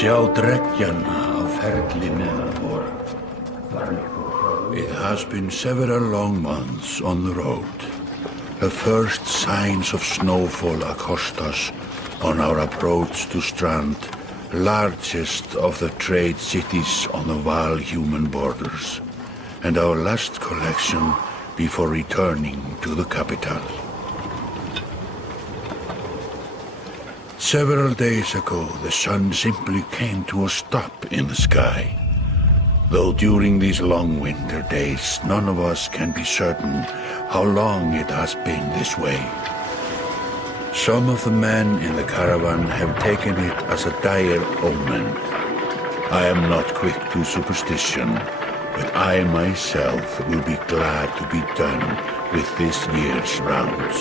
Sjá dreggjan á ferli neðan vor. It has been several long months on the road. The first signs of snowfall accost us on our approach to Strand, largest of the trade cities on the Val-human borders, and our last collection before returning to the capital. Several days ago, the sun simply came to a stop in the sky. Though during these long winter days, none of us can be certain how long it has been this way. Some of the men in the caravan have taken it as a dire omen. I am not quick to superstition, but I myself will be glad to be done with this year's rounds.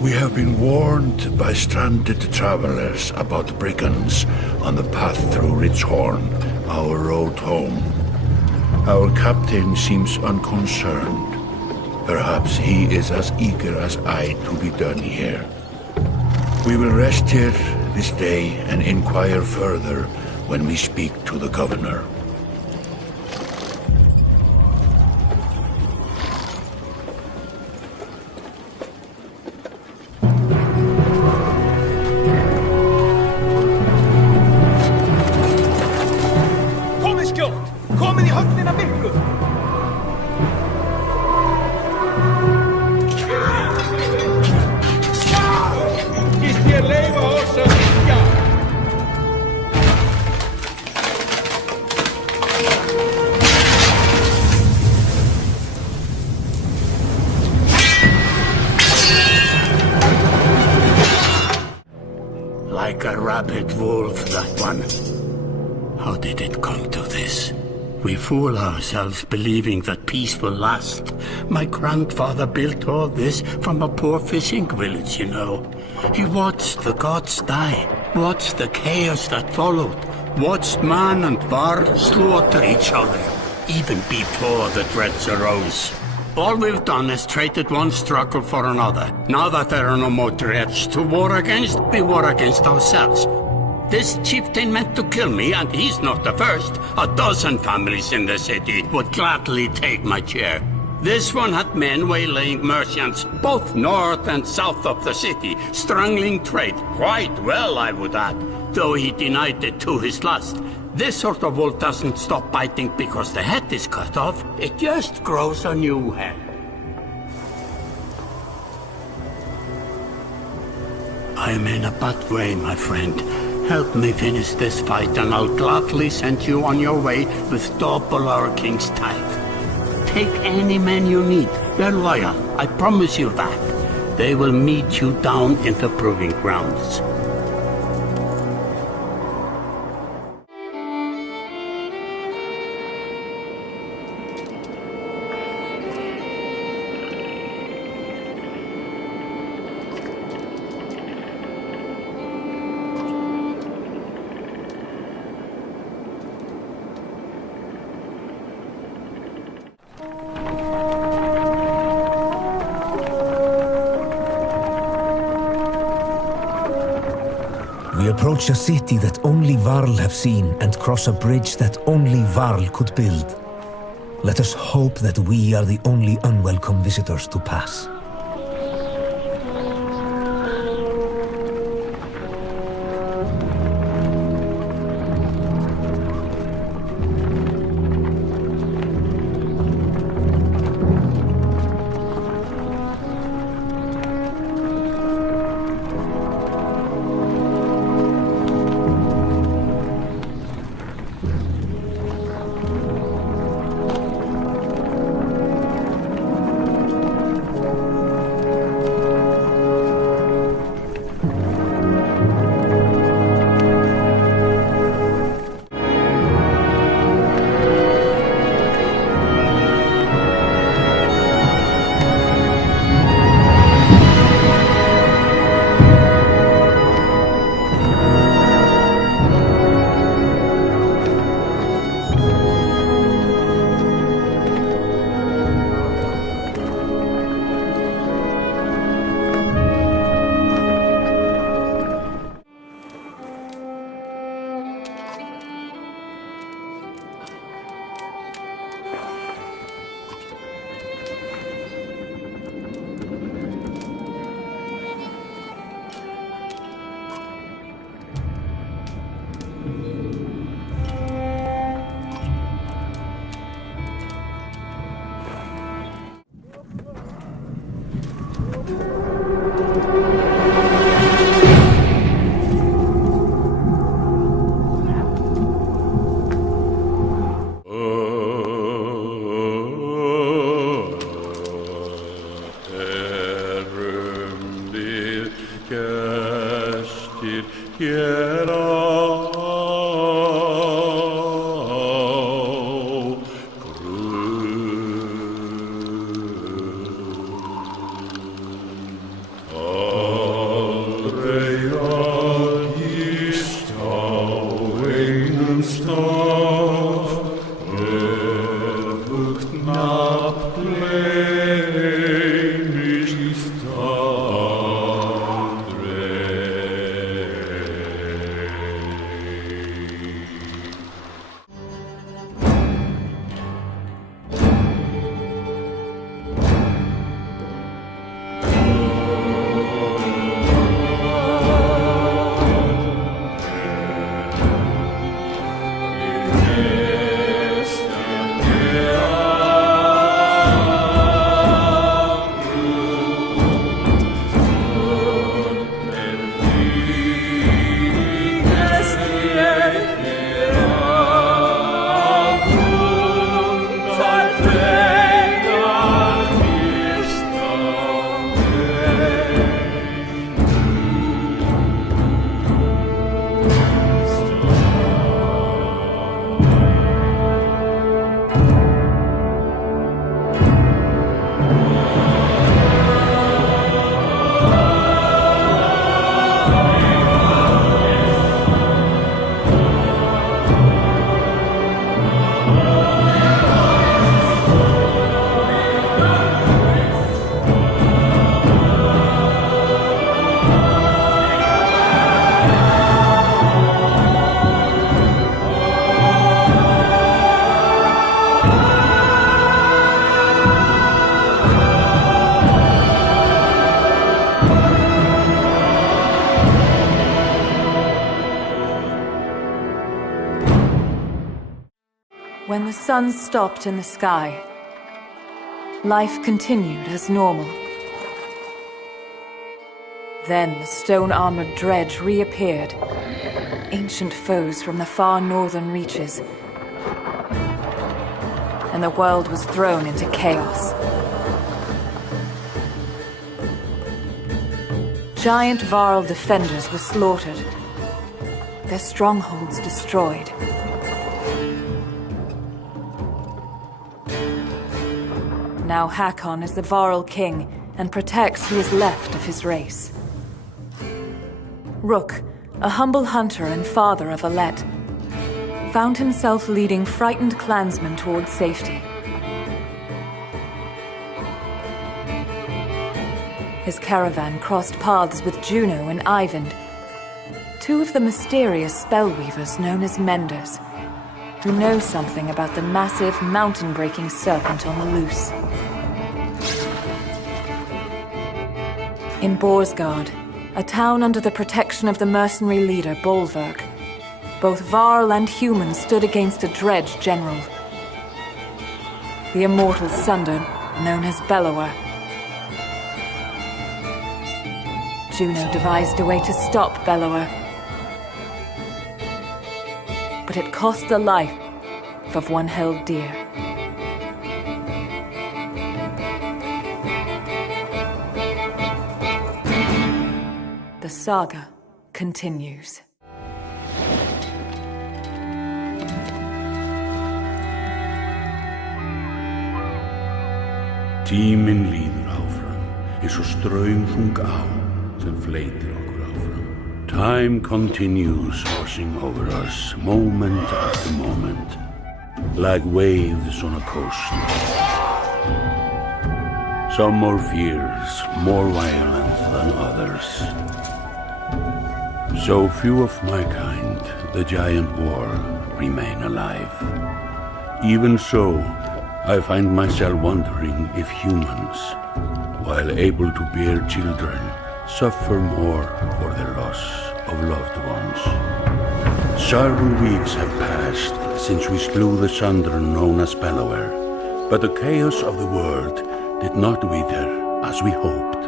We have been warned by stranded travelers about brigands on the path through Ridgehorn, our road home. Our captain seems unconcerned. Perhaps he is as eager as I to be done here. We will rest here this day and inquire further when we speak to the governor. Like a rabid wolf, that one. How did it come to this? We fool ourselves believing that peace will last. My grandfather built all this from a poor fishing village, you know. He watched the gods die, watched the chaos that followed, watched man and Var slaughter each other, even before the dreads arose. All we've done is traded one struggle for another. Now that there are no more dreads to war against, we war against ourselves. This chieftain meant to kill me, and he's not the first. A dozen families in the city would gladly take my chair. This one had men waylaying merchants, both north and south of the city, strangling trade. Quite well, I would add, though he denied it to his last. This sort of wolf doesn't stop biting because the head is cut off. It just grows a new head. I am in a bad way, my friend. Help me finish this fight and I'll gladly send you on your way with double our king's tithe. Take any men you need. They're loyal, I promise you that. They will meet you down in the proving grounds. We approach a city that only Varl have seen and cross a bridge that only Varl could build. Let us hope that we are the only unwelcome visitors to pass. martyr hér á Aldrei að hýst á einum stað, öfugt nafn gleymist When the sun stopped in the sky, life continued as normal. Then the stone-armored dredge reappeared, ancient foes from the far northern reaches, and the world was thrown into chaos. Giant Varl defenders were slaughtered, their strongholds destroyed. Now Hakon is the Varl king and protects who is left of his race. Rook, a humble hunter and father of Alette, found himself leading frightened clansmen towards safety. His caravan crossed paths with Juno and Eyvind, two of the mysterious spellweavers known as Menders, who know something about the massive, mountain-breaking serpent on the loose. In Borsgard, a town under the protection of the mercenary leader Bolverk, both Varl and human stood against a dredge general, the immortal Sunder, known as Bellower. Juno devised a way to stop Bellower, but it cost the life of one held dear. The saga continues. Tíminn líður áfram, eins og straumþung á sem fleytir okkur áfram. Time continues washing over us, moment after moment, like waves on a coast. Some more fierce, more violent than others. So few of my kind, the giant war, remain alive. Even so, I find myself wondering if humans, while able to bear children, suffer more for the loss of loved ones. Several weeks have passed since we slew the Sunder known as Bellower, but the chaos of the world did not wither as we hoped.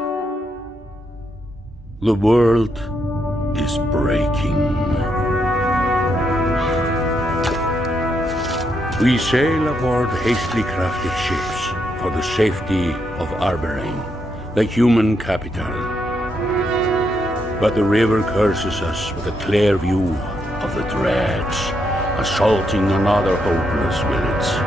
The world is breaking. We sail aboard hastily crafted ships for the safety of Arberain, the human capital. But the river curses us with a clear view of the dredge, assaulting another hopeless village.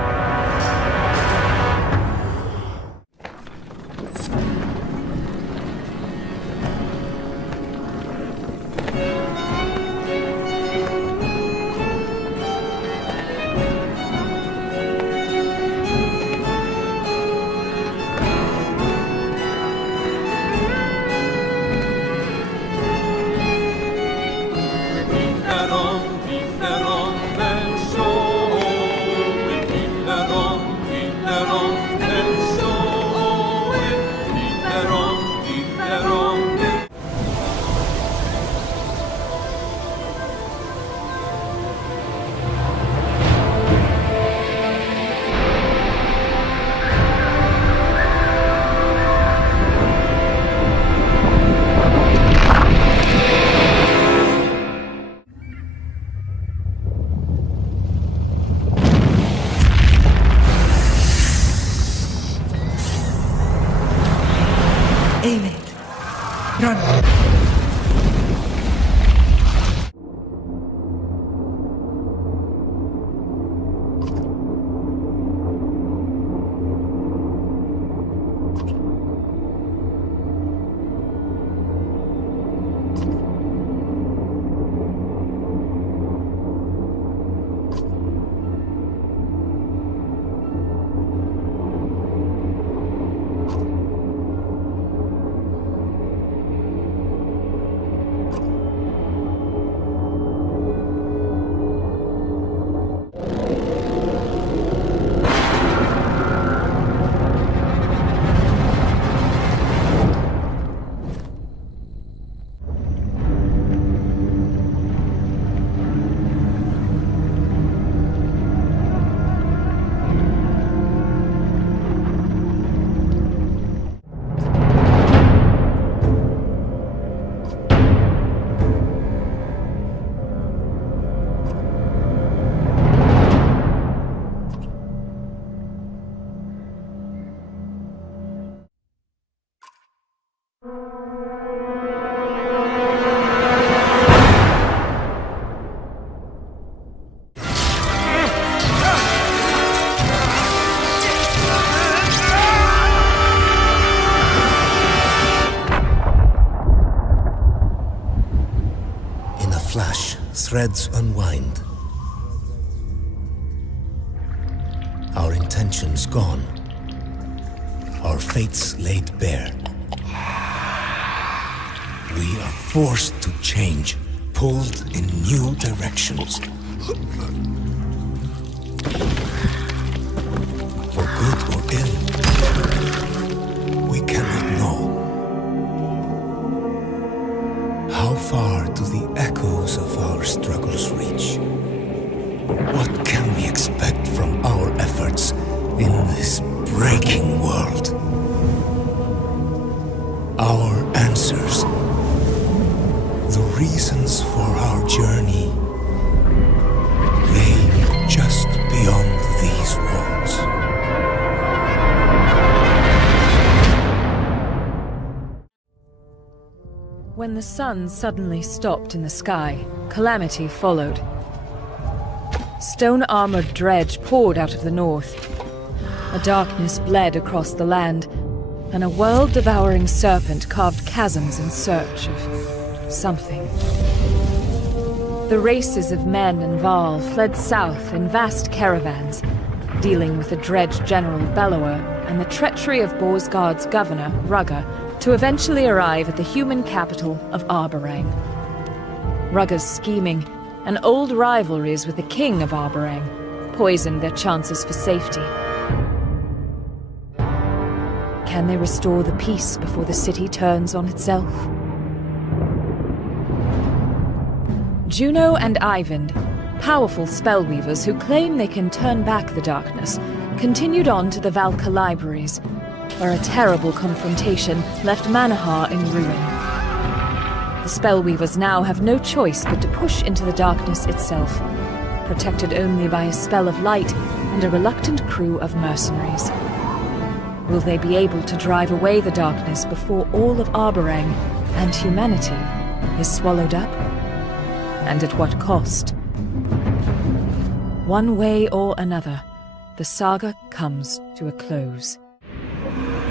Threads unwind. Our intentions gone. Our fates laid bare. We are forced to change, pulled in new directions. For good or ill, we cannot know. How far do the echoes of our struggles reach? What can we expect from our efforts in this breaking world? Our answers, the reasons for our journey, lay just beyond these walls. When the sun suddenly stopped in the sky, calamity followed. Stone-armored dredge poured out of the north. A darkness bled across the land, and a world-devouring serpent carved chasms in search of something. The races of men and Varl fled south in vast caravans, dealing with the dredge General Bellower and the treachery of Borsgard's governor, Rugger, to eventually arrive at the human capital of Arborang. Rugger's scheming and old rivalries with the king of Arborang poisoned their chances for safety. Can they restore the peace before the city turns on itself? Juno and Eyvind, powerful spellweavers who claim they can turn back the darkness, continued on to the Valka libraries, where a terrible confrontation left Manahar in ruin. The spellweavers now have no choice but to push into the darkness itself, protected only by a spell of light and a reluctant crew of mercenaries. Will they be able to drive away the darkness before all of Arborang and humanity is swallowed up, and at what cost. One way or another, the saga comes to a close.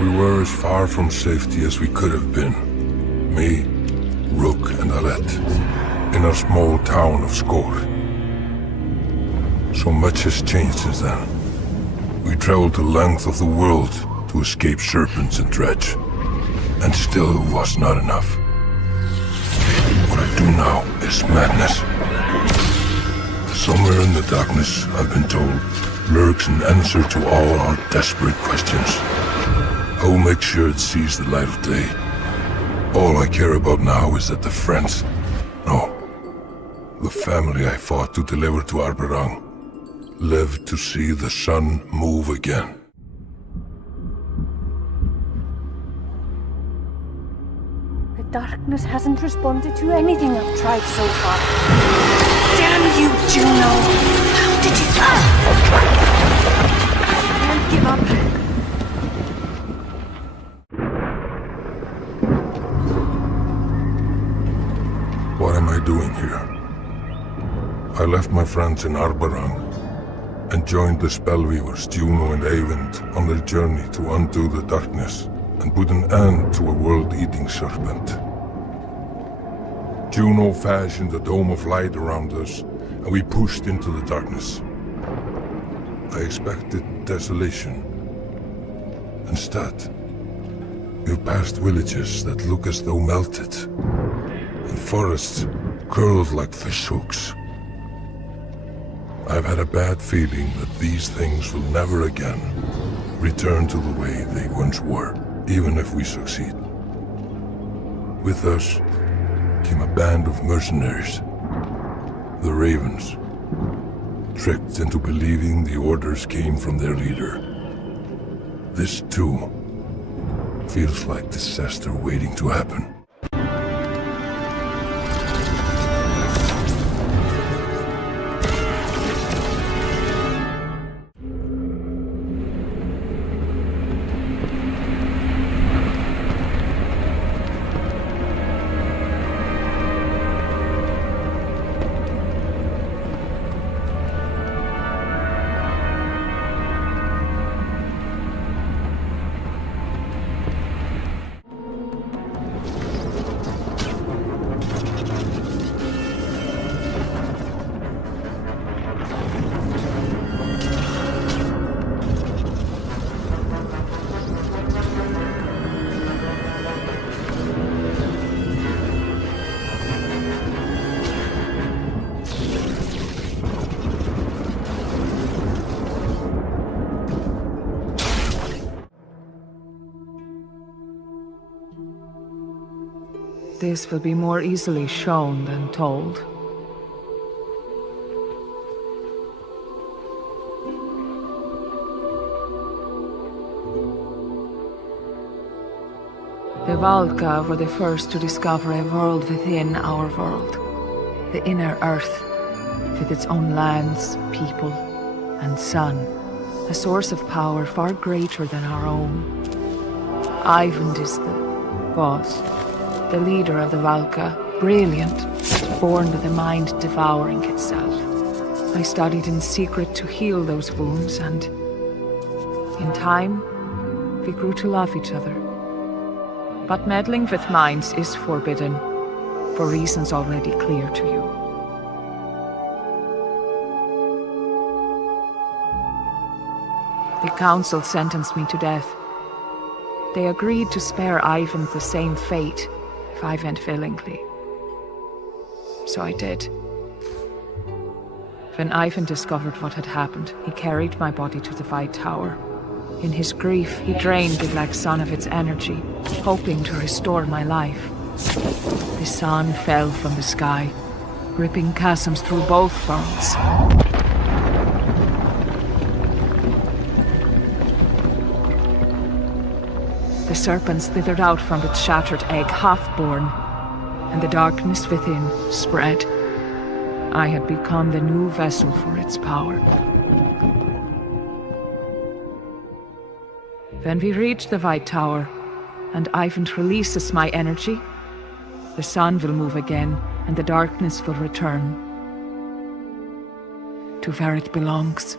We were as far from safety as we could have been. Me, Rook, and Alette, in our small town of Skor. So much has changed since then. We traveled the length of the world to escape serpents and dredge. And still it was not enough. What I do now is madness. Somewhere in the darkness, I've been told, lurks an answer to all our desperate questions. I will make sure it sees the light of day. All I care about now is that the friends, no, the family I fought to deliver to Arberang, live to see the sun move again. The darkness hasn't responded to anything I've tried so far. Damn you, Juno! How did you... I can't give up. What am I doing here? I left my friends in Arberang and joined the Spellweavers, Juno and Eyvind, on their journey to undo the darkness and put an end to a world-eating serpent. Juno fashioned a dome of light around us, and we pushed into the darkness. I expected desolation. Instead, we've passed villages that look as though melted, and forests curled like fishhooks. I've had a bad feeling that these things will never again return to the way they once were, even if we succeed. With us came a band of mercenaries, the Ravens, tricked into believing the orders came from their leader. This, too, feels like disaster waiting to happen. This will be more easily shown than told. The Valka were the first to discover a world within our world. The inner earth, with its own lands, people, and sun. A source of power far greater than our own. Eyvind was the leader of the Valka, brilliant, born with a mind devouring itself. I studied in secret to heal those wounds, and in time, we grew to love each other. But meddling with minds is forbidden, for reasons already clear to you. The council sentenced me to death. They agreed to spare Eyvind the same fate if I went willingly. So I did. When Eyvind discovered what had happened, he carried my body to the White Tower. In his grief, he drained the Black Sun of its energy, hoping to restore my life. The sun fell from the sky, ripping chasms through both worlds. The serpent slithered out from its shattered egg, half-born, and the darkness within spread. I had become the new vessel for its power. When we reach the White Tower, and Eyvind releases my energy, The sun will move again, and the darkness will return to where it belongs.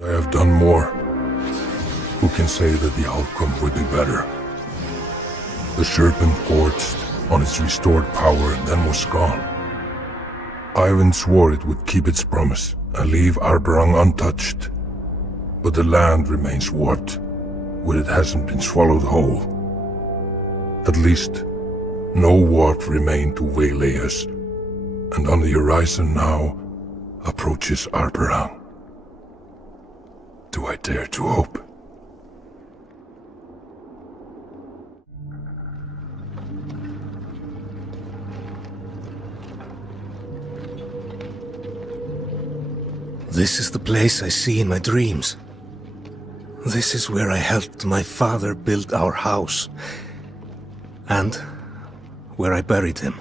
I have done more. Who can say that the outcome would be better? The serpent gorged on its restored power and then was gone. Ivan swore it would keep its promise and leave Arberang untouched. But the land remains warped, where it hasn't been swallowed whole. At least, no warp remained to waylay us, and on the horizon now approaches Arberang. Do I dare to hope? This is the place I see in my dreams. This is where I helped my father build our house. And where I buried him.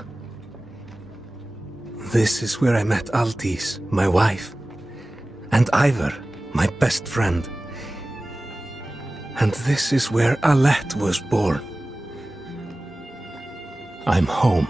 This is where I met Altis, my wife. And Ivar, my best friend. And this is where Alette was born. I'm home.